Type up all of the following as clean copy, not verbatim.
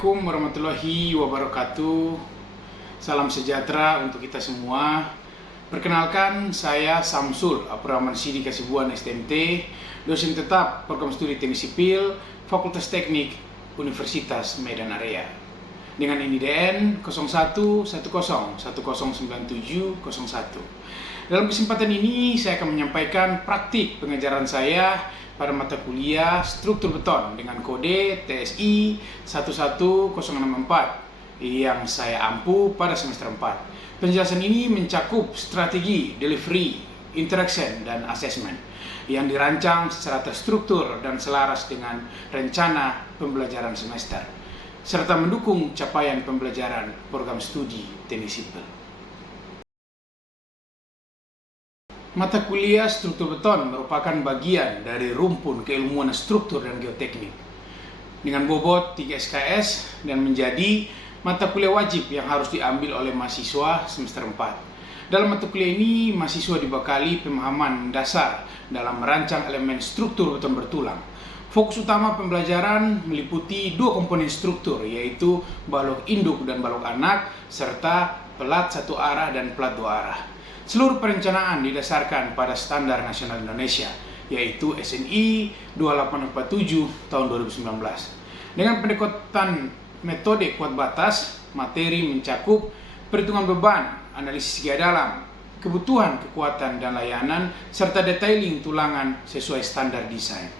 Assalamualaikum warahmatullahi wabarakatuh. Salam sejahtera untuk kita semua. Perkenalkan, saya Samsul Abdurrahman Sidi Kasibuan STMT, dosen tetap program studi teknik sipil, Fakultas Teknik Universitas Medan Area. Dengan NIDN 0110109701. Dalam kesempatan ini saya akan menyampaikan praktik pengajaran saya pada mata kuliah struktur beton dengan kode TSI 11064 yang saya ampu pada semester 4. Penjelasan ini mencakup strategi, delivery, interaction, dan assessment yang dirancang secara terstruktur dan selaras dengan rencana pembelajaran semester, serta mendukung capaian pembelajaran program studi teknik sipil. Mata kuliah struktur beton merupakan bagian dari rumpun keilmuan struktur dan geoteknik dengan bobot 3 SKS dan menjadi mata kuliah wajib yang harus diambil oleh mahasiswa semester 4. Dalam mata kuliah ini, mahasiswa dibekali pemahaman dasar dalam merancang elemen struktur beton bertulang. Fokus utama pembelajaran meliputi dua komponen struktur, yaitu balok induk dan balok anak, serta pelat satu arah dan pelat dua arah. Seluruh perencanaan didasarkan pada Standar Nasional Indonesia, yaitu SNI 2847 tahun 2019. Dengan pendekatan metode kuat batas, materi mencakup perhitungan beban, analisis gaya dalam, kebutuhan, kekuatan, dan layanan, serta detailing tulangan sesuai standar desain.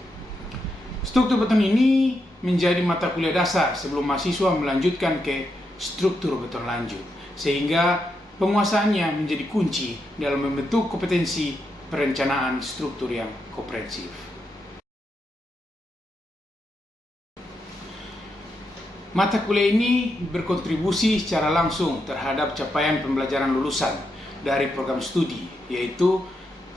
Struktur beton ini menjadi mata kuliah dasar sebelum mahasiswa melanjutkan ke struktur beton lanjut, sehingga penguasaannya menjadi kunci dalam membentuk kompetensi perencanaan struktur yang komprehensif. Mata kuliah ini berkontribusi secara langsung terhadap capaian pembelajaran lulusan dari program studi, yaitu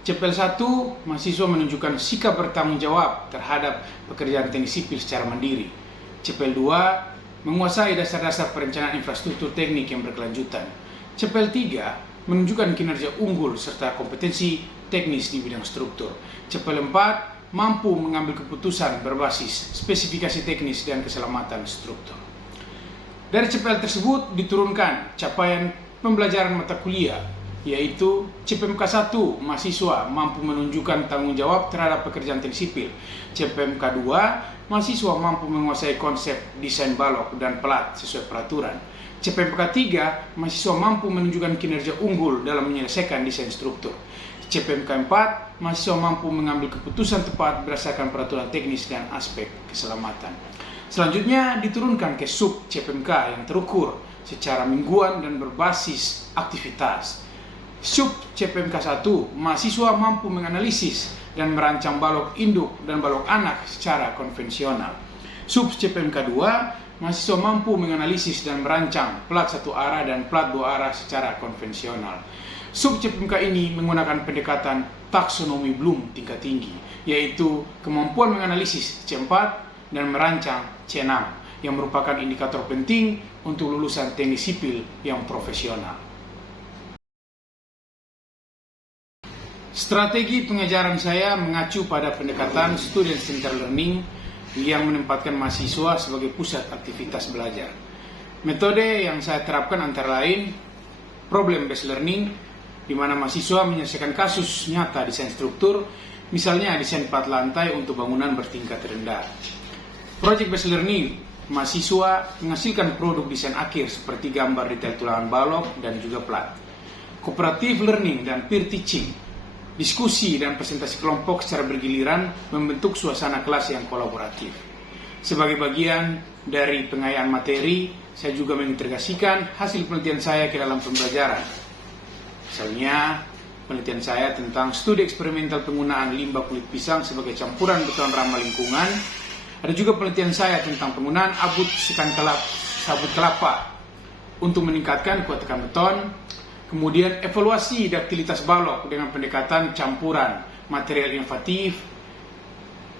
CPL 1, mahasiswa menunjukkan sikap bertanggung jawab terhadap pekerjaan teknik sipil secara mandiri. CPL 2, menguasai dasar-dasar perencanaan infrastruktur teknik yang berkelanjutan. CPL 3 menunjukkan kinerja unggul serta kompetensi teknis di bidang struktur. CPL 4 mampu mengambil keputusan berbasis spesifikasi teknis dan keselamatan struktur. Dari CPL tersebut diturunkan capaian pembelajaran mata kuliah, yaitu CPMK 1 mahasiswa mampu menunjukkan tanggung jawab terhadap pekerjaan teknik sipil. CPMK 2 mahasiswa mampu menguasai konsep desain balok dan pelat sesuai peraturan. CPMK 3, mahasiswa mampu menunjukkan kinerja unggul dalam menyelesaikan desain struktur. CPMK 4, mahasiswa mampu mengambil keputusan tepat berdasarkan peraturan teknis dan aspek keselamatan. Selanjutnya diturunkan ke sub CPMK yang terukur secara mingguan dan berbasis aktivitas. Sub CPMK 1, mahasiswa mampu menganalisis dan merancang balok induk dan balok anak secara konvensional. Sub CPMK 2, mahasiswa mampu menganalisis dan merancang pelat satu arah dan pelat dua arah secara konvensional. Sub CPMK ini menggunakan pendekatan taksonomi Bloom tingkat tinggi, yaitu kemampuan menganalisis C4 dan merancang C6, yang merupakan indikator penting untuk lulusan teknik sipil yang profesional. Strategi pengajaran saya mengacu pada pendekatan student centered learning yang menempatkan mahasiswa sebagai pusat aktivitas belajar. Metode yang saya terapkan antara lain problem based learning, di mana mahasiswa menyelesaikan kasus nyata desain struktur, misalnya desain plat lantai untuk bangunan bertingkat rendah. Project based learning, mahasiswa menghasilkan produk desain akhir seperti gambar detail tulangan balok dan juga plat. Cooperative learning dan peer teaching, diskusi dan presentasi kelompok secara bergiliran membentuk suasana kelas yang kolaboratif. Sebagai bagian dari pengayaan materi, saya juga mengintegrasikan hasil penelitian saya ke dalam pembelajaran. Misalnya, penelitian saya tentang studi eksperimental penggunaan limbah kulit pisang sebagai campuran beton ramah lingkungan. Ada juga penelitian saya tentang penggunaan sabut kelapa untuk meningkatkan kuat tekan beton. Kemudian evaluasi daktilitas balok dengan pendekatan campuran material inovatif,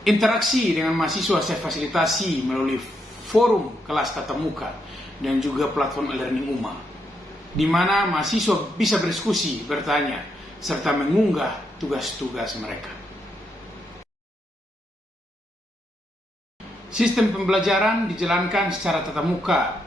interaksi dengan mahasiswa saya fasilitasi melalui forum kelas tatap muka dan juga platform e-learning UMA, di mana mahasiswa bisa berdiskusi, bertanya, serta mengunggah tugas-tugas mereka. Sistem pembelajaran dijalankan secara tatap muka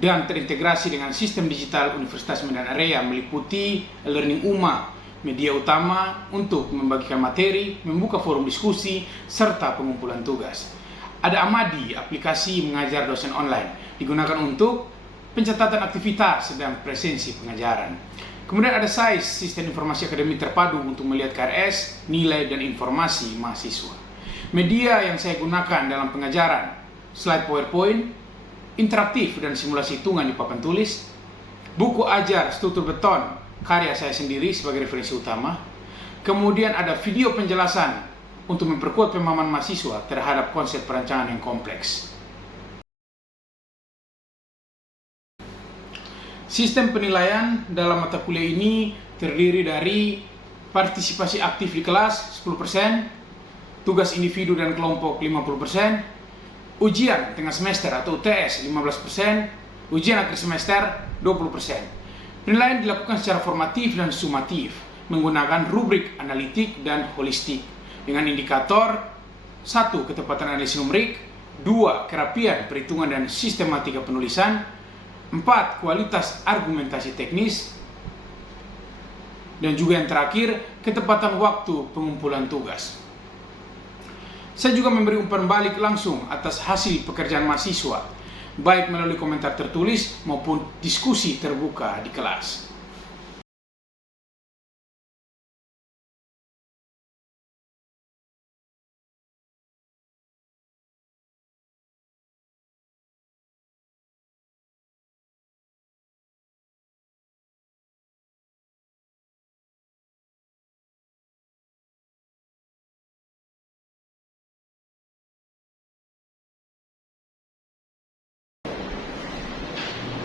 dan terintegrasi dengan sistem digital Universitas Medan Area, meliputi Learning UMA, media utama untuk membagikan materi, membuka forum diskusi, serta pengumpulan tugas. Ada Amadi, aplikasi mengajar dosen online, digunakan untuk pencatatan aktivitas dan presensi pengajaran. Kemudian ada SAIS, Sistem Informasi Akademik Terpadu untuk melihat KRS, nilai, dan informasi mahasiswa. Media yang saya gunakan dalam pengajaran, slide PowerPoint, interaktif dan simulasi hitungan di papan tulis, buku ajar struktur beton, karya saya sendiri sebagai referensi utama. Kemudian ada video penjelasan untuk memperkuat pemahaman mahasiswa terhadap konsep perancangan yang kompleks. Sistem penilaian dalam mata kuliah ini terdiri dari partisipasi aktif di kelas 10%, tugas individu dan kelompok 50%, ujian tengah semester atau UTS 15%, ujian akhir semester 20%. Penilaian dilakukan secara formatif dan sumatif, menggunakan rubrik analitik dan holistik, dengan indikator 1. Ketepatan analisis numerik, 2. Kerapian, perhitungan dan sistematika penulisan, 4. Kualitas argumentasi teknis, dan juga yang terakhir, ketepatan waktu pengumpulan tugas. Saya juga memberi umpan balik langsung atas hasil pekerjaan mahasiswa, baik melalui komentar tertulis maupun diskusi terbuka di kelas.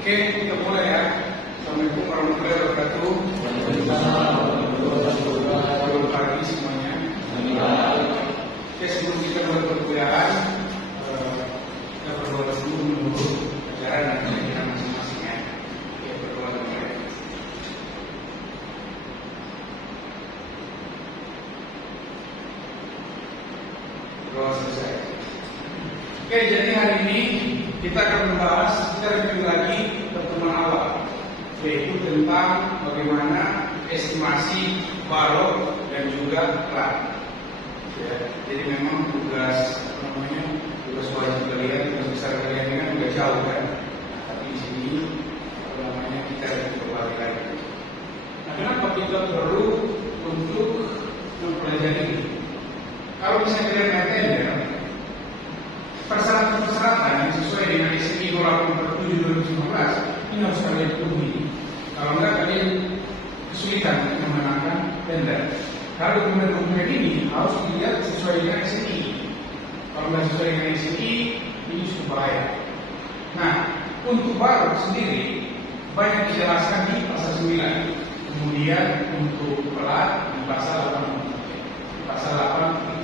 Oke, kita mulai ya. Assalamualaikum warahmatullahi wabarakatuh. Selamat pagi semuanya. Oke, sebelum kita mulai perkuliahan, kita berdoa dulu menurut ajaran dan kita masing-masing ya. Kita berdoa dulu ya. Berdoa selesai. Oke, jadi hari ini kita akan membahas, kita review lagi pertemuan awal, yaitu tentang bagaimana estimasi balok dan juga plan. Ya, jadi memang tugas wajib kalian, tugas besar kalian ini kan juga jauh kan. Tapi di sini kita harus berbalik lagi. Nah, kenapa kita perlu untuk mempelajari ini? Kalau misalnya kalian ngerti ya, persyaratan yang sesuai dengan SNI 28/7/2015 ini harus kalian penuhi. Kalau enggak, kalian kesulitan memenangkan tender. Kalau dokumen-dokumen ini harus dilihat sesuai dengan SNI. Kalau nggak sesuai dengan SNI, ini cukup bahaya. Nah, untuk balok sendiri banyak dijelaskan di pasal 9. Kemudian untuk pelat di pasal 8.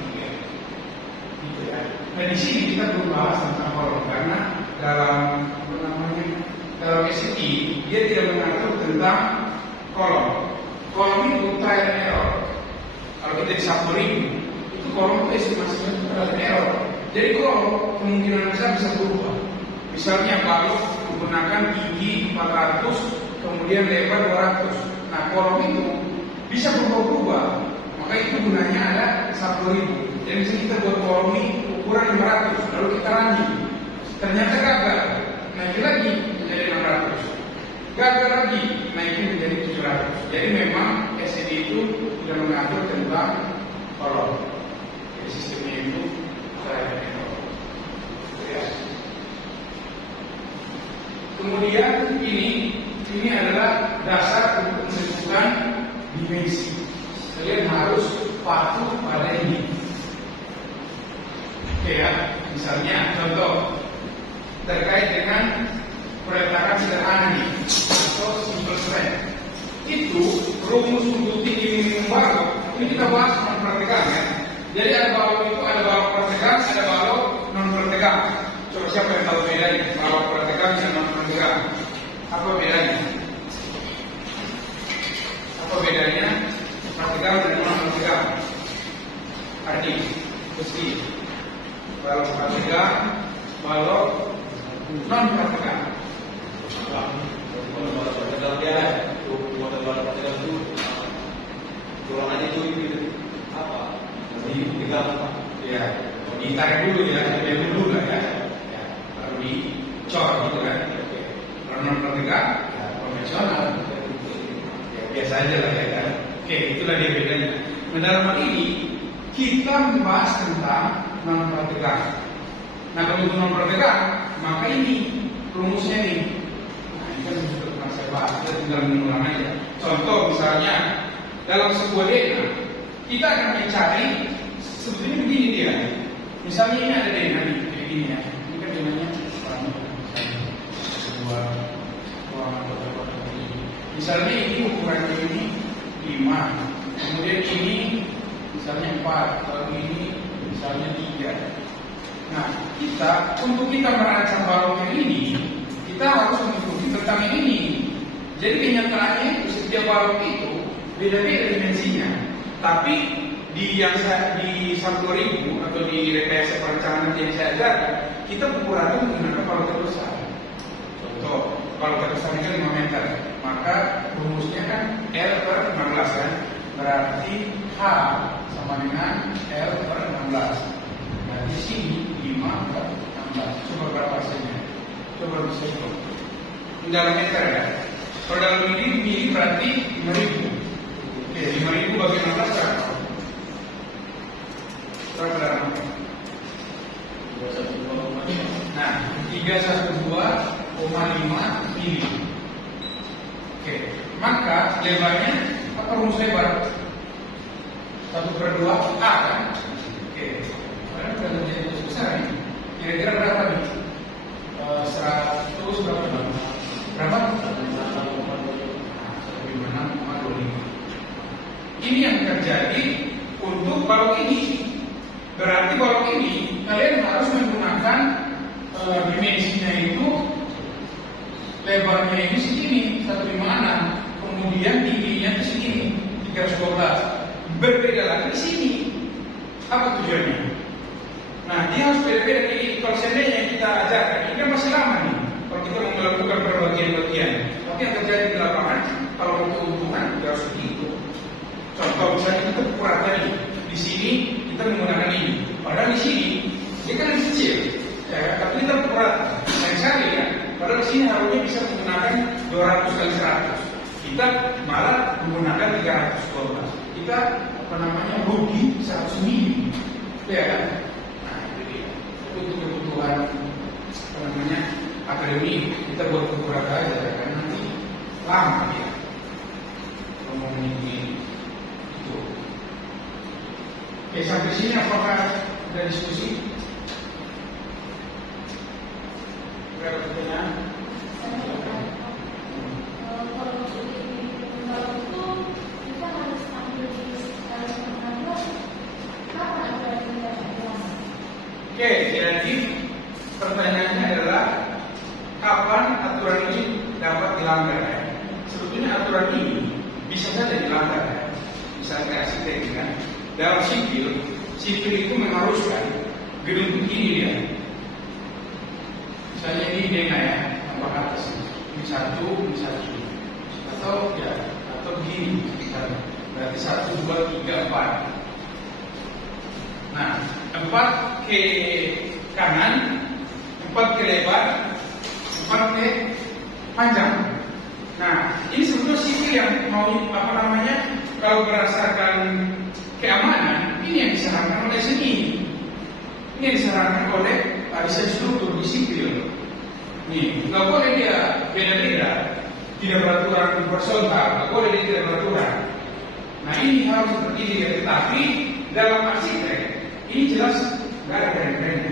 Gitu ya. Nah, di sini kita belum bahas tentang kolom karena dalam SNI dia tidak mengatur tentang kolom. Kolom itu trial and error. Kalau kita di 1.000 itu kolom itu estimasinya trial and error. Jadi kolom kemungkinan besar bisa berubah. Misalnya balok menggunakan tinggi 400 kemudian lebar 200. Nah, kolom itu bisa berubah-ubah. Maka itu gunanya ada 1.000. Jadi misalnya kita buat kolom ini ukuran 500, lalu kita running, ternyata gagal, naik lagi menjadi 600, gagal lagi, naik menjadi 700. Jadi memang SNI itu tidak mengatur tentang kolom. Jadi sistemnya itu kemudian ini adalah dasar untuk menentukan dimensi. Kalian harus patuh pada ini. Oke ya, misalnya contoh terkait dengan peletakan sederhana nih atau simple strength. Itu rumus untuk tinggi minimum balok ini kita bahas non praktikal ya. Jadi ada balok itu ada balok praktikal, ada balok non praktikal. Coba siapa yang tahu bedanya balok praktikal dan non praktikal? Apa bedanya? Apa bedanya praktikal dan non praktikal? Arti, mesti balok praktikal biasa aja lah ya kan. Oke, itulah dia bedanya. Nah, dalam hal ini kita membahas tentang non prategang. Nah, kalau untuk non prategang, maka ini rumusnya nih. Nah, ini kan sudah pernah saya bahas, kita tinggal mengulang aja. Contoh misalnya dalam sebuah DNA, kita akan mencari sebetulnya begini dia. Misalnya ini ada DNA nih, kayak gini ya. Ini kan DNA-nya sebuah ruangan kotak-kotak ini. Misalnya ini ukurannya ini 5, kemudian ini misalnya 4, lalu ini misalnya 3. Nah, untuk kita merancang balok yang ini, kita harus mengikuti tentang yang ini. Jadi kenyataannya itu setiap balok itu beda-beda dimensinya. Tapi di SAM 2000 atau di rekayasa perencanaan yang saya ajarkan, kita pukul rata menggunakan balok terbesar. Contoh, balok terbesar ini kan 5 meter, maka rumusnya kan L per 16 kan, berarti H sama dengan L per 16. Nah, di sini 5 per 16. Coba berapa hasilnya? Coba bisa hitung. Ini dalam meter ya. Kalau dalam mili berarti 5.000. Oke, 5.000 bagi 16 berapa? Berapa dalam? Nah, 312,5 mili. Oke, maka lebarnya apa rumus lebar? 1/2 A kan? Oke, karena bukan terjadi besar nih. Kira-kira berapa nih? 100 berapa? Berapa? 1,25. Ini yang terjadi untuk balok ini. Berarti balok ini kalian harus menggunakan dimensinya itu, lebarnya ini segini 156, kemudian tingginya itu segini 312. Berbeda lagi di sini. Apa tujuannya? Nah, dia harus beda-beda kayak gini. Kalau seandainya kita ajarkan, ini kan masih lama nih. Kalau kita mau melakukan perbagian-bagian, tapi yang terjadi di lapangan, kalau untuk keuntungan, kita harus begitu. Contoh misalnya kita pukul rata nih, di sini kita menggunakan ini. Padahal di sini dia kan kecil, ya, tapi kita pukul rata. Nah, sekali ya. Padahal di sini harusnya bisa menggunakan 200 kali 100. Kita malah menggunakan 312. Kita rugi 100 mili, ya kan? Nah, jadi untuk kebutuhan akademik kita buat pukul rata aja, karena nanti lama ya. Ngomongin ini. Oke, sampai sini apakah ada diskusi? Ada pertanyaan? Oke, jadi pertanyaannya adalah kapan aturan ini dapat dilanggar ya? Sebetulnya aturan ini bisa saja dilanggar ya. Misalnya arsitek kan, dalam sipil itu mengharuskan gedung begini ya. Misalnya ini dengar ya, tambah atas ini satu, atau begini misalnya. Berarti 1, 2, 3, 4. Nah, 4 ke kanan, 4 ke lebar, 4 ke panjang. Nah, ini sebetulnya sipil yang mau kalau berdasarkan keamanan, ini yang disarankan oleh seni. Ini yang disarankan oleh desain struktur di sipil. Nih, nggak boleh dia beda-beda, tidak beraturan horizontal, nggak boleh dia tidak beraturan. Nah, ini harus seperti ini, tetapi dalam arsitek ini jelas nggak ada keren-kerennya,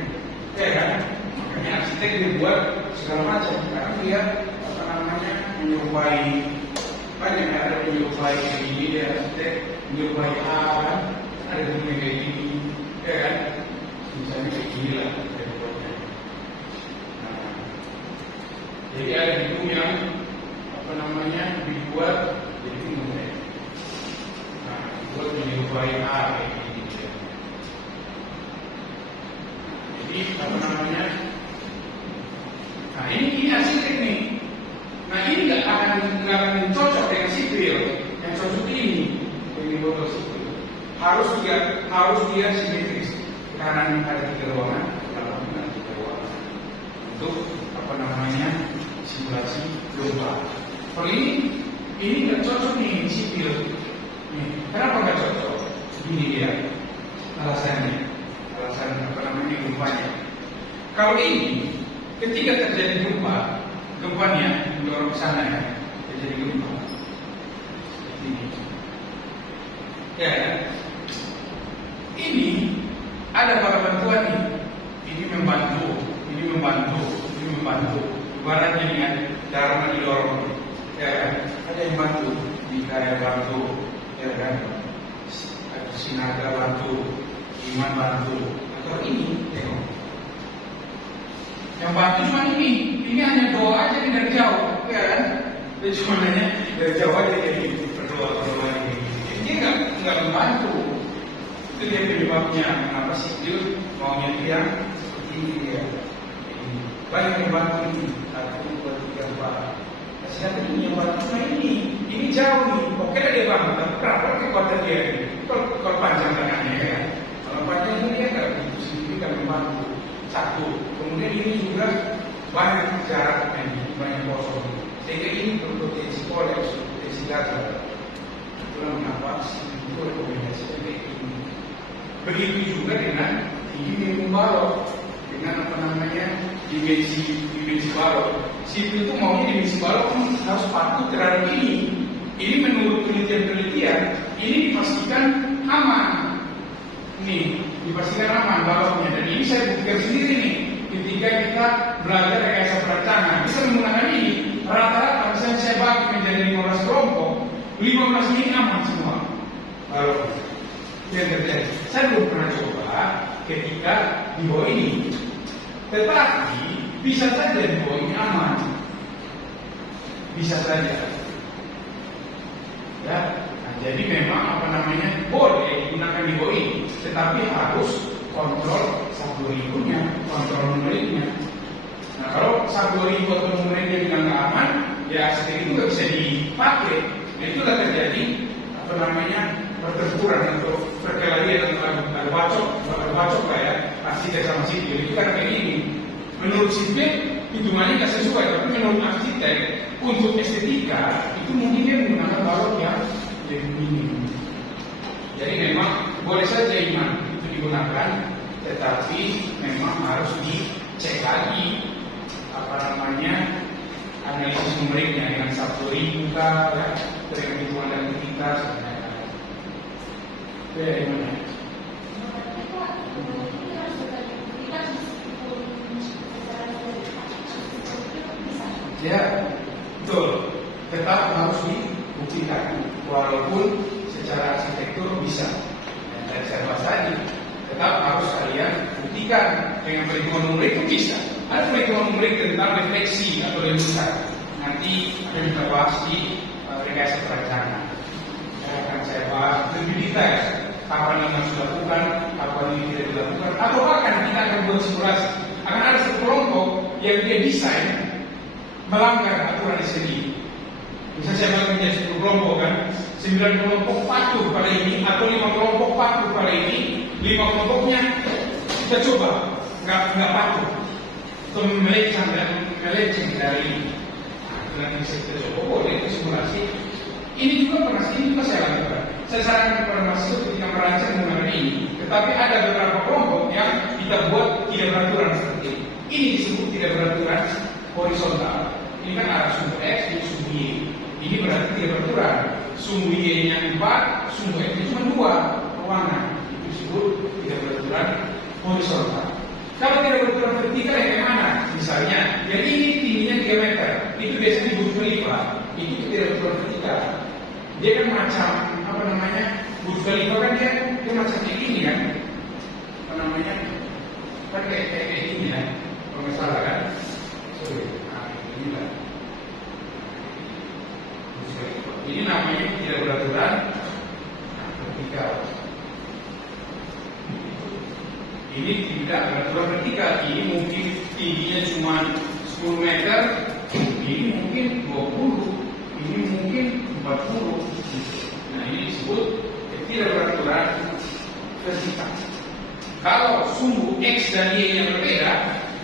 ya kan? Makanya arsitek dibuat segala macam, karena dia menyerupai banyak, ada menyerupai kayak gini, dia arsitek menyerupai A kan, ada yang kayak gini, ya kan? Misalnya kayak gini lah. Nah, jadi ada gedung yang dibuat jadi mudah. Nah, dibuat menyerupai A kayak gini. Jadi nah ini arsitek nih. Nah ini nggak akan cocok dengan sipil. Yang cocok ini bodoh sipil. Harus dia simetris. Kanan ada 3 ruangan, belakang ada 3 ruangan. Untuk simulasi global. Kalau ini ini nggak cocok nih sipil. Nih, kenapa nggak cocok? Ini dia alasannya apa namanya gempanya. Kalau ini ketika terjadi gempanya mendorong ke sana ya, terjadi gempa. Ini, ya, ini ada para bantuan nih. Ini membantu. Ibaratnya nih kan, dharma didorong, ya kan? Ada yang bantu, Dikaya bantu, ya kan? Sinaga bantu, Iman bantu, atau ini, tengok. Yang bantu cuma ini hanya doa aja nih dari jauh, ya kan? Dia cuma nanya dari jauh aja jadi berdoa ini. Dia nggak membantu. Itu dia penyebabnya. Kenapa sih dia maunya dia seperti ini dia? Banyak yang bantu ini, 1, 2, 3, 4. Sedangkan ini yang bantu cuma ini jauh nih. Oke lah dia bantu, tapi berapa kekuatan dia ini? Kalau panjang tangannya ya kan? Kalau panjang dia nggak begitu signifikan membantu. Satu, kemudian ini juga banyak jaraknya, banyak kosong. Sehingga ini berpotensi kolaps, berpotensi gagal. Itulah mengapa itu rekomendasinya kayak ini. Begitu juga dengan tinggi minimum balok, dengan apa namanya dimensi balok. Sipil itu maunya dimensi balok harus patuh terhadap ini. Ini menurut penelitian, ini dipastikan aman. Nih, dipastikan aman baloknya. Dan ini saya buktikan sendiri nih. Ketika kita belajar rekayasa perancangan, bisa menggunakan ini. Rata-rata misalnya saya bagi menjadi 15 kelompok, 15 ini aman semua baloknya. Yang terjadi, saya belum pernah coba ketika di bawah ini. Tetapi bisa saja di bawah ini aman. Bisa saja. Ya, nah, jadi memang apa namanya boleh digunakan di bawah ini, tetapi harus kontrol subdurinya, kontrol numeriknya. Nah, kalau subduri atau numeriknya bilang nggak aman, ya seperti itu nggak bisa dipakai. Nah, itulah terjadi apa namanya pertempuran atau perkelahian atau bacok lah ya, arsitek sama sipil. Itu kan kayak gini. Menurut sipil hitungannya nggak sesuai, tapi menurut arsitek untuk estetika itu mungkin dia menggunakan balok yang lebih minim. Jadi memang boleh saja iman itu digunakan, tetapi memang harus dicek lagi apa namanya analisis numeriknya dengan subduri muka, ya, dengan hitungan dan aktivitas. Ya, gimana? Ya, betul. Tetap harus dibuktikan, walaupun secara arsitektur bisa. Dan saya bahas tadi, tetap harus kalian buktikan dengan perhitungan numerik itu bisa. Ada perhitungan numerik tentang refleksi atau lelusan. Nanti akan kita bahas di rekayasa perancangan. Akan saya bahas lebih detail. Kapan ini harus dilakukan, kapan ini tidak dilakukan, atau bahkan kita akan buat simulasi. Akan ada satu kelompok yang dia desain melanggar aturan sendiri. Misalnya saya bagi menjadi 10 kelompok kan, 9 kelompok patuh pada ini, atau 5 kelompok patuh pada ini, 5 kelompoknya kita coba nggak patuh, atau melenceng dari ini. Nah, nanti bisa kita coba boleh itu simulasi. Ini juga saya lakukan. Saya sarankan kepada mahasiswa ketika merancang menggunakan ini. Tetapi ada beberapa kelompok yang kita buat tidak beraturan seperti ini. Ini disebut tidak beraturan horizontal. Ini kan arah sumbu X, ini sumbu Y. Ini berarti tidak beraturan. Sumbu Y-nya 4, sumbu X-nya cuma 2 ruangan. Itu disebut tidak beraturan horizontal. Kalau tidak beraturan vertikal yang mana? Misalnya, jadi ini tingginya 3 meter. Itu biasanya di Burj Khalifa. Itu tidak beraturan vertikal. Dia kan macam apa namanya? Burj Khalifa kan dia macam kayak gini kan? Apa namanya? Kan kayak gini ya. Kalau nggak salah kan? Sorry. Inilah. Ini namanya tidak beraturan vertikal. Ini tidak beraturan vertikal. Ini mungkin tingginya cuma 10 meter. Ini mungkin 20. Ini mungkin 40. Nah, ini disebut tidak beraturan vertikal. Kalau sumbu X dan Y yang berbeda,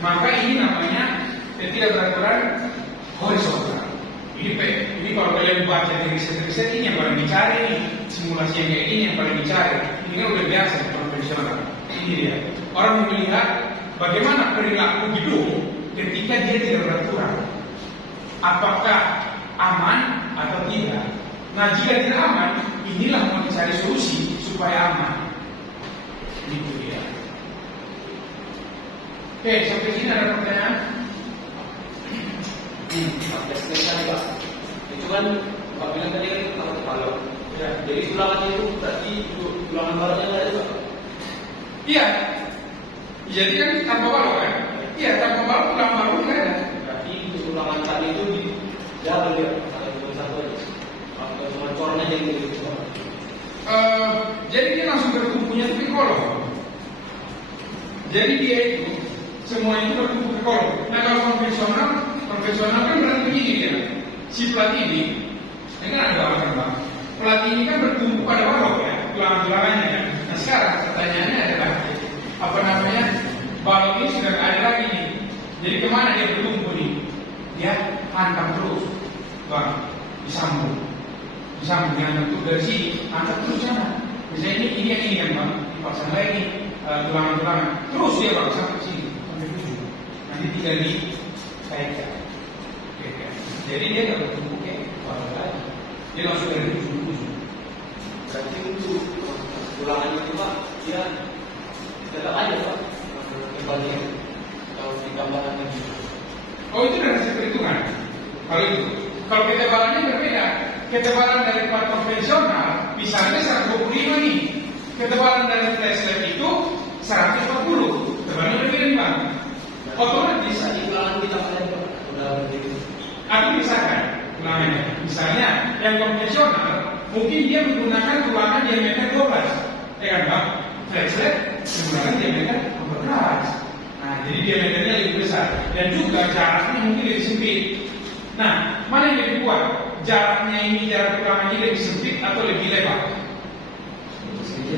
maka ini namanya tidak beraturan horizontal. Ini Jadi kalau kalian baca di riset-riset ini yang paling dicari nih, simulasi yang kayak ini yang paling dicari. Ini kan udah biasa di konvensional. Ini dia. Orang melihat bagaimana perilaku gedung ketika dia tidak beraturan. Apakah aman atau tidak? Nah, jika tidak aman, inilah mau dicari solusi supaya aman. Itu dia. Oke, sampai sini ada pertanyaan? Sampai selesai Pak. Itu kan Pak bilang tadi kan kalau balok. Ya, jadi tulangannya itu berarti tulangan baloknya nggak ada Pak? Iya. Jadi kan tanpa balok kan? Iya, tanpa balok tulang balok nggak ada. Berarti tulangan tadi itu di jalan ya, kalau cuma satu aja. Atau cuma cornya jadi gitu. Jadi dia langsung bertumbuhnya ke kolom. Jadi dia itu semua itu bertumbuh ke kolom. Nah kalau konvensional kan berarti begini dia. Si plat ini kan ada alasan bang. Plat ini kan bertumbuh pada balok ya, tulang-tulangannya ya. Nah sekarang pertanyaannya adalah apa namanya, balok ini sudah ada lagi nih. Jadi kemana dia bertumbuh nih? Dia hantam terus, bang, disambung dengan bentuk dari sini, angkat terus sana. Misalnya ini yang ini kan bang, dipasang lagi tulangan-tulangan, terus dia bang sampai sini, sampai tujuh. Nanti tinggal dikaitkan. Jadi dia nggak bertumbuh kayak balok lagi, dia langsung dari tujuh. Berarti itu tulangannya itu Pak, dia tetap aja Pak, kembali kalau ditambahkan lagi. Oh itu dari hasil perhitungan. Kalau ketebalannya berbeda. Ketebalan dari plat konvensional misalnya 125 nih. Ketebalan dari flash lab itu 140. Tebalnya berbeda nih bang. Otomatis tulangan kita pakai Pak, udah begitu. aku misalkan tulangannya. Misalnya yang konvensional mungkin dia menggunakan tulangan diameter 12, ya kan bang? Flash lab menggunakan diameter 14. Nah, jadi diameternya lebih besar dan juga jaraknya mungkin lebih sempit. Nah, mana yang lebih kuat? Jaraknya ini, jarak tulangannya lebih sempit atau lebih lebar?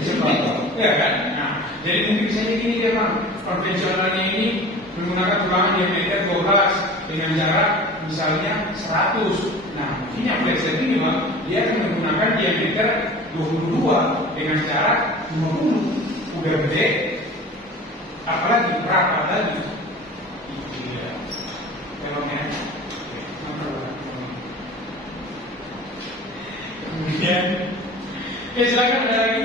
Sempit, ya kan? Nah, jadi mungkin bisa gini dia bang. Konvensionalnya ini menggunakan tulangan diameter 12 dengan jarak misalnya 100. Nah, ini yang flexer ini bang, dia akan menggunakan diameter 22 dengan jarak 50. Udah gede. Apalagi berapa lagi? Itu dia. Fenomena. Kemudian, silakan ada lagi.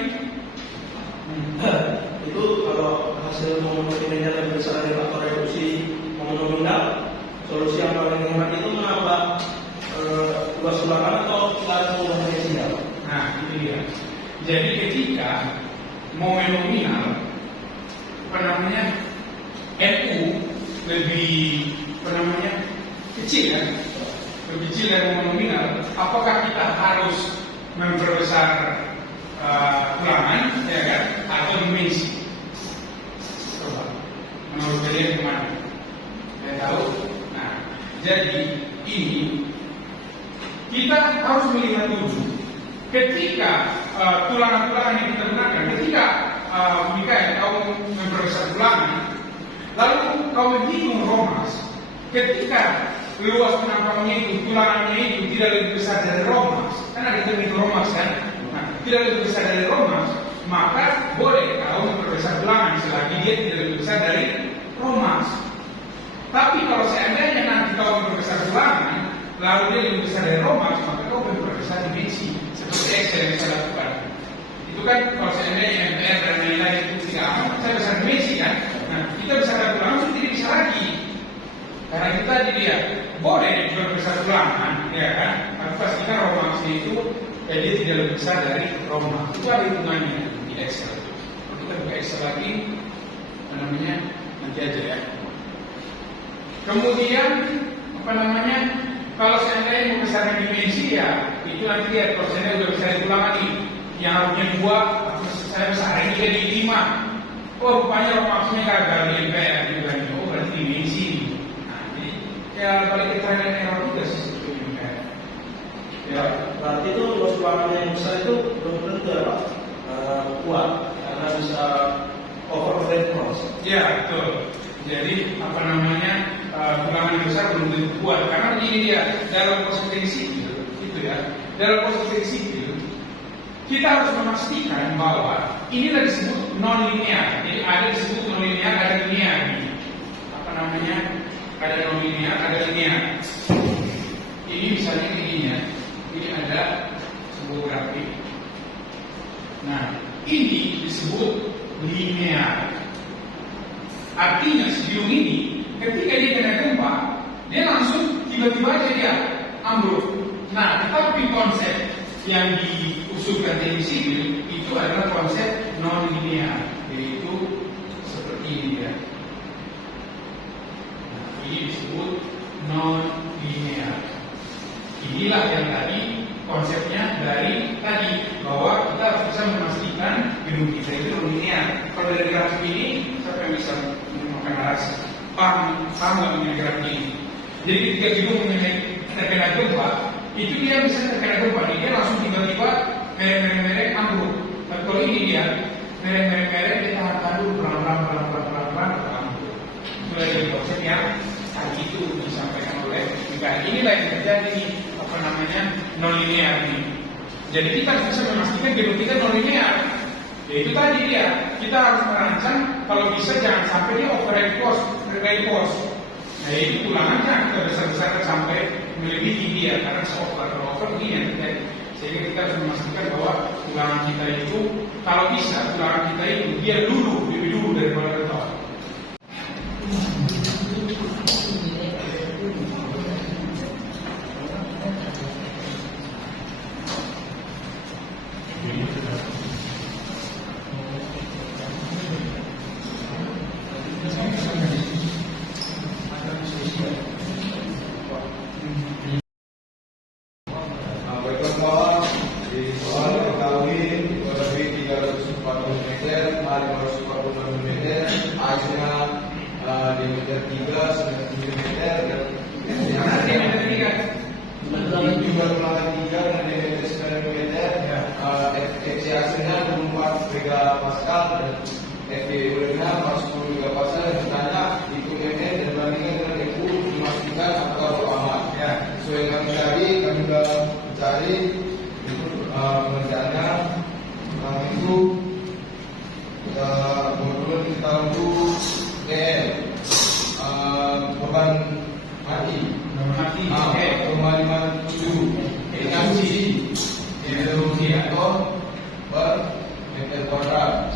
Itu kalau hasil memenuhi dan berdasarkan faktor reduksi memenuhi solusi yang paling hemat itu menambah luas tulangan atau langsung menggunakan sinyal. Nah, ini dia. Jadi ketika momen nominal NU lebih kecil kan, lebih kecil dari momen nominal, apakah kita harus memperbesar tulangan, ya kan, atau dimensi? Coba, menurut kalian kemana? Saya tahu. Nah, jadi ini kita harus melihat dulu. Ketika tulangan-tulangan yang kita gunakan, ketika Mikael kau memperbesar tulangan, lalu kau menghitung romas, ketika luas penampakannya itu, tulangannya itu tidak lebih besar dari romas, kan ada termin romas kan? Nah, tidak lebih besar dari romas, maka boleh kau memperbesar tulangan selagi dia tidak lebih besar dari romas. Tapi kalau seandainya nanti kau memperbesar tulangan, lalu dia lebih besar dari romas, maka kau memperbesar dimensi. Seperti Excel yang saya lakukan. Itu kan kalau seandainya MPR dan lain-lain itu tidak aman, saya besar dimensi kan. Nah, kita besar tulangan tidak bisa lagi. Karena kita tadi dia boleh juga besar tulangan, ya kan. Tapi pastikan romansnya itu dia tidak lebih besar dari romans. Itu ada hitungannya di Excel. Kalau kita buka Excel lagi, nanti aja ya. Kemudian kalau seandainya mau besar dimensi ya, itu nanti lihat kalau seandainya udah besar tulangan nih, yang harusnya 2, saya besar ini jadi 5. Oh, rupanya romansnya gagal di MPR juga nih. Oh, berarti dimensi. Nah, jadi ya balik ke trial and error juga sih sebetulnya. Ya, berarti itu luas tulangan yang besar itu belum tentu ya Pak kuat karena bisa overlap cross. Ya, betul. Jadi tulangan yang besar belum tentu kuat karena begini dia dalam proses tensi itu itu ya, dalam proses teknik sipil kita harus memastikan bahwa inilah disebut non-linear. Jadi ada disebut non-linear, ada linear. Apa namanya? Ada non-linear, ada linear. Ini misalnya ini ya. Ini ada sebuah grafik. Nah, ini disebut linear. Artinya sebelum ini, ketika dia kena gempa, dia langsung tiba-tiba aja dia ambruk. Nah, tetapi konsep yang diusulkan teknik sipil itu adalah konsep non-linear, yaitu seperti ini ya. Nah, ini disebut non-linear. Inilah yang tadi konsepnya dari tadi, bahwa kita harus bisa memastikan gedung kita itu non-linear. Kalau dari grafik ini, siapa yang bisa menemukan narasi? Paham nggak mengenai grafik ini? Jadi ketika gedung terkena gempa, itu dia bisa terkena gempa, dia langsung tiba-tiba merek-merek ambruk. Tapi kalau ini dia merek dia tahan dulu pelan-pelan ambruk. Itu dari konsep yang tadi itu disampaikan oleh Mika. Inilah yang terjadi nih, apa namanya, non-linear ini. Jadi kita harus bisa memastikan gedung kita non-linear. Yaitu tadi dia, kita harus merancang kalau bisa jangan sampai dia overreinforce. Nah itu ulangannya kita besar-besarkan sampai melebihi dia, karena over begini yang terjadi. Sehingga kita harus memastikan bahwa ulangan kita itu, kalau bisa ulangan kita itu dia lebih dulu daripada beton. Bawah di soal diketahui kurang lebih 340 meter, 540 meter, AC-nya diameter 3, 9 meter, dan diameter 3 juga ruangan 3 dan diameter 9 meter. FC-AC-nya 24 megapascal dan FB-nya 40 megapascal, dan ditanya itu meter dan bandingkan dengan FU memastikan atau aman. Sesuai yang kami cari, kami sudah mencari pengerjaannya itu modul kita untuk DL beban mati 0,57 inasi atau per meter kuadrat.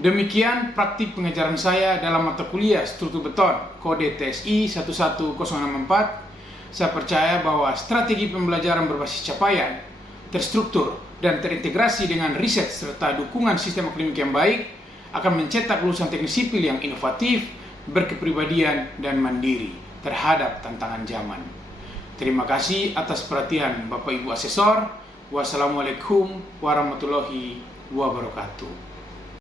Demikian praktik pengajaran saya dalam mata kuliah struktur beton kode TSI 11064. Saya percaya bahwa strategi pembelajaran berbasis capaian, terstruktur, dan terintegrasi dengan riset serta dukungan sistem akademik yang baik akan mencetak lulusan teknik sipil yang inovatif, berkepribadian, dan mandiri terhadap tantangan zaman. Terima kasih atas perhatian Bapak Ibu Asesor. Wassalamualaikum warahmatullahi wabarakatuh.